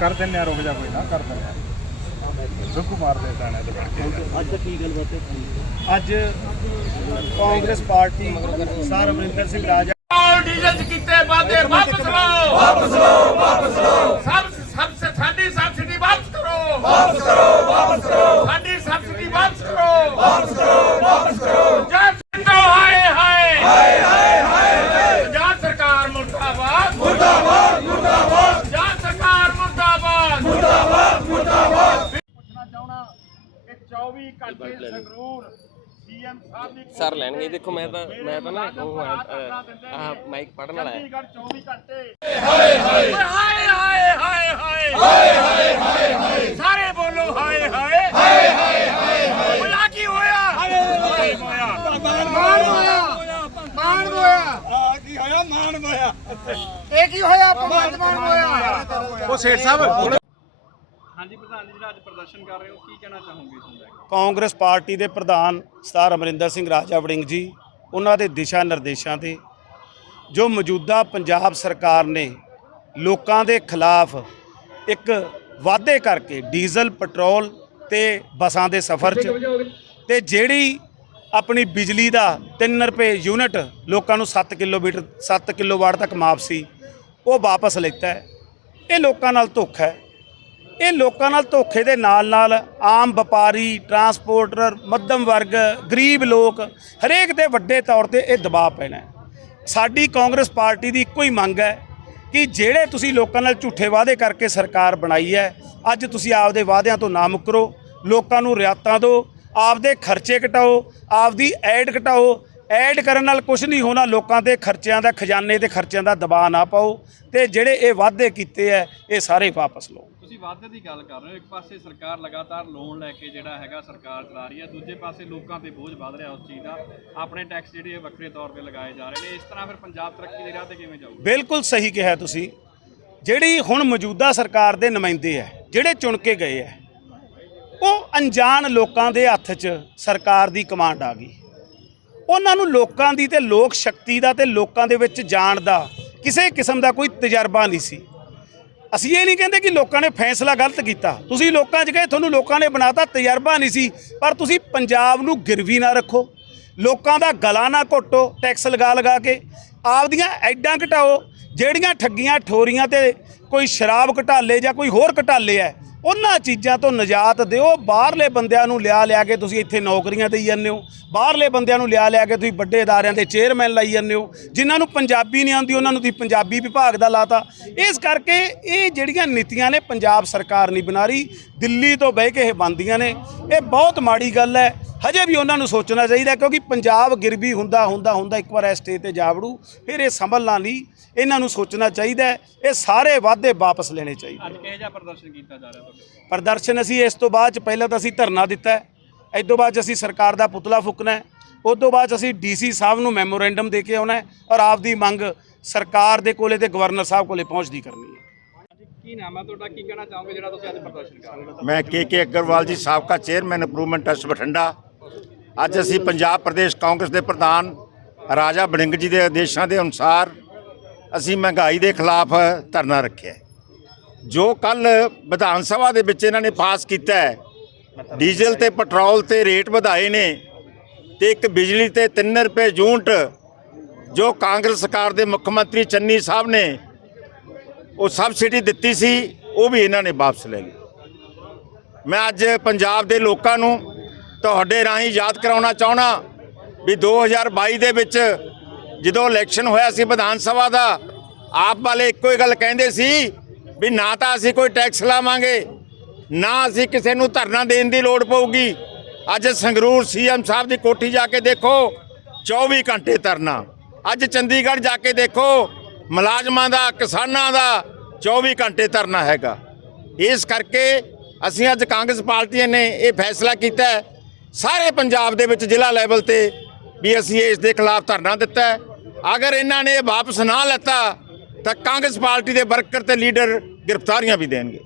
ਕਰ ਦਿੰਦੇ ਆ ਰੁਕ ਜਾ ਕੋਈ ਨਾ ਕਰ ਦਿੰਦੇ ਆ। ਸੁੱਕੂ ਮਾਰਦੇ ਦਾਣੇ ਤੇ ਬਣ ਕੇ ਅੱਜ ਕੀ ਗੱਲਬਾਤ ਹੈ? ਅੱਜ ਕਾਂਗਰਸ ਪਾਰਟੀ ਸਰ ਅਮਰਿੰਦਰ ਸਿੰਘ ਰਾਜਾ ਡੀਜ਼ਲ ਕੀਤੇ ਵਾਅਦੇ ਵਾਪਸ ਲਓ। ਵਾਪਸ ਲਓ ਵਾਪਸ ਲਓ। ਸਭ ਸਭ ਸਾਡੀ ਸਬਸਿਡੀ ਵਾਪਸ ਕਰੋ। ਵਾਪਸ ਕਰੋ ਵਾਪਸ ਕਰੋ। ਸਾਡੀ ਸਬਸਿਡੀ ਵਾਪਸ ਕਰੋ। ਵਾਪਸ ਕਰੋ ਵਾਪਸ ਕਰੋ। ਜੈ ਸਿੰਧੋ ਹਾਏ ਹਾਏ। ਹਾਏ ਹਾਏ ਹਾਏ। ਪੰਜਾਬ ਸਰਕਾਰ ਮੁਰਦਾਬਾਦ ਮੁਰਦਾਬਾਦ ਪੰਜਾਬ ਸਰਕਾਰ ਮੁਰਦਾਬਾਦ ਪੁੱਛਣਾ ਚਾਹਣਾ ਕਿ 24 ਘੰਟੇ ਸੰਗਰੂਰ ਸੀਐਮ ਸਾਹਿਬ ਦੀ ਸਰ ਲੈਣਗੇ ਦੇਖੋ ਮੈਂ ਤਾਂ ਮੈਂ ਤਾਂ ਨਾ ਉਹ ਆ ਮਾਈਕ ਪੜਨ ਵਾਲਾ ਹੈ। ਚੰਡੀਗੜ੍ਹ 24 ਘੰਟੇ। ਹਾਏ ਹਾਏ। ਹਾਏ ਹਾਏ ਹਾਏ ਹਾਏ ਹਾਏ। ਹਾਏ ਸਾਰੇ ਬੋਲੋ ਹਾਏ ਹਾਏ। ਹਾਏ ਹਾਏ ਹਾਏ ਹੋਇਆ ਕੀ ਹੋਇਆ? ਹਾਏ ਹਾਏ। ਹੋਇਆ। ਮਾਣ ਹੋਇਆ। ਮਾਣ ਹੋਇਆ। ਕੀ ਹੋਇਆ? ਮਾਨ ਮਾਇਆ ਇਹ ਕੀ ਹੋਇਆ? ਭਗਵੰਤ ਮਾਨ ਹੋਇਆ। ਉਹ ਸੇਠ ਸਾਹਿਬ ਪ੍ਰਧਾਨ ਜੀ, ਜਿਹੜਾ ਅੱਜ ਪ੍ਰਦਰਸ਼ਨ ਕਰ ਰਹੇ ਹੋ, ਕੀ ਕਹਿਣਾ ਚਾਹੋਗੇ ਇਸ ਨੂੰ ਲੈ ਕੇ? ਕਾਂਗਰਸ ਪਾਰਟੀ ਦੇ ਪ੍ਰਧਾਨ ਸਰਦਾਰ ਅਮਰਿੰਦਰ ਸਿੰਘ ਰਾਜਾ ਵੜਿੰਗ ਜੀ, ਉਹਨਾਂ ਦੇ ਦਿਸ਼ਾ ਨਿਰਦੇਸ਼ਾਂ ਤੇ ਜੋ ਮੌਜੂਦਾ ਪੰਜਾਬ ਸਰਕਾਰ ਨੇ ਲੋਕਾਂ ਦੇ ਖਿਲਾਫ ਇੱਕ ਵਾਅਦੇ ਕਰਕੇ ਡੀਜ਼ਲ, ਪੈਟਰੋਲ ਤੇ ਬੱਸਾਂ ਦੇ ਸਫ਼ਰ 'ਚ ਤੇ ਜਿਹੜੀ ਆਪਣੀ ਬਿਜਲੀ ਦਾ 3 ਰੁਪਏ ਯੂਨਿਟ ਲੋਕਾਂ ਨੂੰ 7 ਕਿਲੋਮੀਟਰ 7 ਕਿਲੋਵਾਟ ਤੱਕ ਮਾਫ ਸੀ, ਉਹ ਵਾਪਸ ਲਿੱਤਾ ਹੈ। ਇਹ ਲੋਕਾਂ ਨਾਲ ਧੋਖਾ ਹੈ। ਇਹ ਲੋਕਾਂ ਨਾਲ ਧੋਖੇ ਦੇ ਨਾਲ ਨਾਲ ਆਮ ਵਪਾਰੀ, ਟਰਾਂਸਪੋਰਟਰ, ਮੱਧਮ ਵਰਗ, ਗਰੀਬ ਲੋਕ, ਹਰੇਕ ਦੇ ਵੱਡੇ ਤੌਰ ਤੇ ਇਹ ਦਬਾਅ ਪੈਣਾ ਸਾਡੀ ਕਾਂਗਰਸ ਪਾਰਟੀ ਦੀ ਇੱਕੋ ਹੀ ਮੰਗ ਹੈ ਕਿ ਜਿਹੜੇ ਤੁਸੀਂ ਲੋਕਾਂ ਨਾਲ ਝੂਠੇ ਵਾਅਦੇ ਕਰਕੇ ਸਰਕਾਰ ਬਣਾਈ ਹੈ, ਅੱਜ ਤੁਸੀਂ ਆਪਦੇ ਵਾਅਦਿਆਂ ਤੋਂ ਨਾ ਮੁੱਕਰੋ, ਲੋਕਾਂ ਨੂੰ ਰਿਆਤਾਂ ਦਿਓ, ਆਪਦੇ ਖਰਚੇ ਘਟਾਓ, ਆਪਦੀ ਐਡ ਘਟਾਓ, ਐਡ ਕਰਨ ਨਾਲ ਕੁਝ ਨਹੀਂ ਹੋਣਾ, ਲੋਕਾਂ ਦੇ ਖਰਚਿਆਂ ਦਾ, ਖਜ਼ਾਨੇ ਤੇ ਖਰਚਿਆਂ ਦਾ ਦਬਾਅ ਨਾ ਪਾਓ ਤੇ ਜਿਹੜੇ ਇਹ ਵਾਅਦੇ ਕੀਤੇ ਹੈ, ਇਹ ਸਾਰੇ ਵਾਪਸ ਲਓ। ਤੁਸੀਂ ਵਾਅਦੇ ਦੀ ਗੱਲ ਕਰ ਰਹੇ ਹੋ। ਇੱਕ ਪਾਸੇ ਸਰਕਾਰ ਲਗਾਤਾਰ ਲੋਨ ਲੈ ਕੇ ਜਿਹੜਾ ਹੈਗਾ ਸਰਕਾਰ ਚਲਾ ਰਹੀ ਹੈ, ਦੂਜੇ ਪਾਸੇ ਲੋਕਾਂ ਤੇ ਬੋਝ ਵਧ ਰਿਹਾ ਉਸ ਚੀਜ਼ ਦਾ। ਆਪਣੇ ਟੈਕਸ ਜਿਹੜੇ ਵੱਖਰੇ ਤੌਰ ਤੇ ਲਗਾਏ ਜਾ ਰਹੇ ਨੇ। ਇਸ ਤਰ੍ਹਾਂ ਫਿਰ ਪੰਜਾਬ ਤਰੱਕੀ ਦੇ ਰਾਹ ਤੇ ਕਿਵੇਂ ਜਾਊਗਾ? ਬਿਲਕੁਲ ਸਹੀ ਕਿਹਾ ਤੁਸੀਂ। ਜਿਹੜੀ ਹੁਣ ਮੌਜੂਦਾ ਸਰਕਾਰ ਦੇ ਨੁਮਾਇੰਦੇ ਹੈ, ਜਿਹੜੇ ਚੁਣ ਕੇ ਗਏ ਹੈ, ਉਹ ਅਣਜਾਣ ਲੋਕਾਂ ਦੇ ਹੱਥ 'ਚ ਸਰਕਾਰ ਦੀ ਕਮਾਂਡ ਆ ਗਈ। ਉਹਨਾਂ ਨੂੰ ਲੋਕਾਂ ਦੀ ਤੇ ਲੋਕ ਸ਼ਕਤੀ ਦਾ ਤੇ ਲੋਕਾਂ ਦੇ ਵਿੱਚ ਜਾਣ ਦਾ ਕਿਸੇ ਕਿਸਮ ਦਾ ਕੋਈ ਤਜਰਬਾ ਨਹੀਂ ਸੀ। ਅਸੀਂ ਇਹ ਨਹੀਂ ਕਹਿੰਦੇ ਕਿ ਲੋਕਾਂ ਨੇ ਫੈਸਲਾ ਗਲਤ ਕੀਤਾ। ਤੁਸੀਂ ਲੋਕਾਂ 'ਚ ਗਏ, ਤੁਹਾਨੂੰ ਲੋਕਾਂ ਨੇ ਬਣਾਤਾ, ਤਜਰਬਾ ਨਹੀਂ ਸੀ, ਪਰ ਤੁਸੀਂ ਪੰਜਾਬ ਨੂੰ ਗਿਰਵੀ ਨਾ ਰੱਖੋ। ਲੋਕਾਂ ਦਾ ਗਲਾ ਨਾ ਘੋਟੋ, ਟੈਕਸ ਲਗਾ ਲਗਾ ਕੇ। ਆਪਦੀਆਂ ਐਡਾਂ ਘਟਾਓ, ਜਿਹੜੀਆਂ ਠੱਗੀਆਂ, ਠੋਰੀਆਂ ਤੇ ਕੋਈ ਸ਼ਰਾਬ ਘਟਾਲੇ ਜਾਂ ਕੋਈ ਹੋਰ ਘਟਾਲੇ ਹੈ ਉਹਨਾਂ ਚੀਜ਼ਾਂ ਤੋਂ ਨਿਜਾਤ ਦਿਓ, ਬਾਹਰਲੇ ਬੰਦਿਆਂ ਨੂੰ ਲਿਆ ਲਿਆ ਕੇ ਤੁਸੀਂ ਇੱਥੇ ਨੌਕਰੀਆਂ ਦੇਈ ਜਾਂਦੇ ਹੋ। ਬਾਹਰਲੇ ਬੰਦਿਆਂ ਨੂੰ ਲਿਆ ਲਿਆ ਕੇ ਤੁਸੀਂ ਵੱਡੇ ਅਦਾਰਿਆਂ ਦੇ ਚੇਅਰਮੈਨ ਲਾਈ ਜਾਂਦੇ ਹੋ। ਜਿਨ੍ਹਾਂ ਨੂੰ ਪੰਜਾਬੀ ਨਹੀਂ ਆਉਂਦੀ, ਉਹਨਾਂ ਨੂੰ ਤੁਸੀਂ ਪੰਜਾਬੀ ਵਿਭਾਗ ਦਾ ਲਾਤਾ। ਇਸ ਕਰਕੇ ਇਹ ਜਿਹੜੀਆਂ ਨੀਤੀਆਂ ਨੇ, ਪੰਜਾਬ ਸਰਕਾਰ ਨਹੀਂ ਬਣਾ ਰਹੀ। ਦਿੱਲੀ ਤੋਂ ਬਹਿ ਕੇ ਇਹ ਬੰਦੀਆਂ ਨੇ। ਇਹ ਬਹੁਤ ਮਾੜੀ ਗੱਲ ਹੈ। ਹਜੇ ਵੀ ਉਹਨਾਂ ਨੂੰ ਸੋਚਣਾ ਚਾਹੀਦਾ ਕਿਉਂਕਿ ਪੰਜਾਬ ਗਿਰਵੀ ਹੁੰਦਾ ਹੁੰਦਾ ਹੁੰਦਾ ਇੱਕ ਵਾਰ ਇਸ ਸਟੇਜ ਤੇ ਜਾ ਵੜੂ ਫਿਰ ਇਹ ਸੰਭਲਣਾ ਨਹੀਂ। ਇਹਨਾਂ ਨੂੰ ਸੋਚਣਾ ਚਾਹੀਦਾ ਹੈ, ਇਹ ਸਾਰੇ ਵਾਅਦੇ ਵਾਪਸ ਲੈਣੇ ਚਾਹੀਦੇ ਅੱਜ ਕਿਹੋ ਜਿਹਾ ਪ੍ਰਦਰਸ਼ਨ ਕੀਤਾ ਜਾ ਰਿਹਾ ਤੁਹਾਡੇ ਪ੍ਰਦਰਸ਼ਨ ਅਸੀਂ ਇਸ ਤੋਂ ਬਾਅਦ ਚ ਪਹਿਲਾਂ ਤਾਂ ਅਸੀਂ ਧਰਨਾ ਦਿੱਤਾ ਹੈ ਇਸ ਤੋਂ ਬਾਅਦ 'ਚ ਅਸੀਂ ਸਰਕਾਰ ਦਾ ਪੁਤਲਾ ਫੂਕਣਾ ਹੈ ਉਸ ਤੋਂ ਬਾਅਦ 'ਚ ਅਸੀਂ ਡੀਸੀ ਸਾਹਿਬ ਨੂੰ ਮੈਮੋਰੈਂਡਮ ਦੇ ਕੇ ਆਉਣਾ ਹੈ ਔਰ ਆਪਦੀ ਮੰਗ ਸਰਕਾਰ ਦੇ ਕੋਲੇ ਤੇ ਗਵਰਨਰ ਸਾਹਿਬ ਕੋਲੇ ਪਹੁੰਚਦੀ ਕਰਨੀ ਹੈ। ਕੀ ਨਾਮ ਹੈ ਤੁਹਾਡਾ? ਕੀ ਕਹਿਣਾ ਚਾਹੋਗੇ ਜਿਹੜਾ ਤੁਸੀਂ ਅੱਜ ਪ੍ਰਦਰਸ਼ਨ ਕਰ ਰਹੇ ਹੋ? ਮੈਂ ਕੇ ਕੇ ਅਗਰਵਾਲ ਜੀ ਸਾਬਕਾ ਚੇਅਰਮੈਨ ਇੰਪਰੂਵਮੈਂਟ ਟਰਸਟ ਬਠਿੰਡਾ। ਅੱਜ ਅਸੀਂ ਪੰਜਾਬ ਪ੍ਰਦੇਸ਼ ਕਾਂਗਰਸ ਦੇ ਪ੍ਰਧਾਨ ਰਾਜਾ ਬੜਿੰਗ ਜੀ ਦੇ ਆਦੇਸ਼ਾਂ ਦੇ ਅਨੁਸਾਰ ਅਸੀਂ ਮਹਿੰਗਾਈ ਦੇ ਖਿਲਾਫ ਧਰਨਾ ਰੱਖਿਆ ਜੋ ਕੱਲ ਵਿਧਾਨ ਸਭਾ ਦੇ ਵਿੱਚ ਇਹਨਾਂ ਨੇ ਪਾਸ ਕੀਤਾ ਹੈ, ਡੀਜ਼ਲ ਤੇ ਪੈਟਰੋਲ ਤੇ ਰੇਟ ਵਧਾਏ ਨੇ ਤੇ ਇੱਕ ਬਿਜਲੀ ਤੇ 3 ਰੁਪਏ ਯੂਨਿਟ ਜੋ ਕਾਂਗਰਸ ਸਰਕਾਰ ਦੇ ਮੁੱਖ ਮੰਤਰੀ ਚੰਨੀ ਸਾਹਿਬ ਨੇ ਉਹ ਸਬਸਿਡੀ ਦਿੱਤੀ ਸੀ, ਉਹ ਵੀ ਇਹਨਾਂ ਨੇ ਵਾਪਸ ਲੈ ਲਈ। ਮੈਂ ਅੱਜ ਪੰਜਾਬ ਦੇ ਲੋਕਾਂ ਨੂੰ ਤੁਹਾਡੇ ਰਾਹੀਂ ਯਾਦ ਕਰਾਉਣਾ ਚਾਹਣਾ ਵੀ 2022 ਦੇ ਵਿੱਚ ਜਦੋਂ ਇਲੈਕਸ਼ਨ ਹੋਇਆ ਸੀ ਵਿਧਾਨ ਸਭਾ ਦਾ, ਆਪ ਵਾਲੇ ਇੱਕੋ ਹੀ ਗੱਲ ਕਹਿੰਦੇ ਸੀ ਵੀ ਨਾ ਤਾਂ ਅਸੀਂ ਕੋਈ ਟੈਕਸ ਲਾਵਾਂਗੇ, ਨਾ ਅਸੀਂ ਕਿਸੇ ਨੂੰ ਧਰਨਾ ਦੇਣ ਦੀ ਲੋੜ ਪਊਗੀ। ਅੱਜ ਸੰਗਰੂਰ ਸੀਐਮ ਸਾਹਿਬ ਦੀ ਕੋਠੀ ਜਾ ਕੇ ਦੇਖੋ 24 ਘੰਟੇ ਧਰਨਾ। ਅੱਜ ਚੰਡੀਗੜ੍ਹ ਜਾ ਕੇ ਦੇਖੋ, ਮੁਲਾਜ਼ਮਾਂ ਦਾ, ਕਿਸਾਨਾਂ ਦਾ 24 ਘੰਟੇ ਧਰਨਾ ਹੈਗਾ। ਇਸ ਕਰਕੇ ਅਸੀਂ ਅੱਜ ਕਾਂਗਰਸ ਪਾਰਟੀ ਨੇ ਇਹ ਫੈਸਲਾ ਕੀਤਾ ਹੈ ਸਾਰੇ ਪੰਜਾਬ ਦੇ ਵਿੱਚ ਜ਼ਿਲ੍ਹਾ ਲੈਵਲ ਤੇ ਵੀ ਅਸੀਂ ਇਸ ਦੇ ਖਿਲਾਫ ਧਰਨਾ ਦਿੱਤਾ ਅਗਰ ਇਹਨਾਂ ਨੇ ਵਾਪਸ ਨਾ ਲੈਤਾ, ਤਾਂ ਕਾਂਗਰਸ ਪਾਰਟੀ ਦੇ ਵਰਕਰ ਤੇ ਲੀਡਰ ਗ੍ਰਿਫਤਾਰੀਆਂ ਵੀ ਦੇਣਗੇ।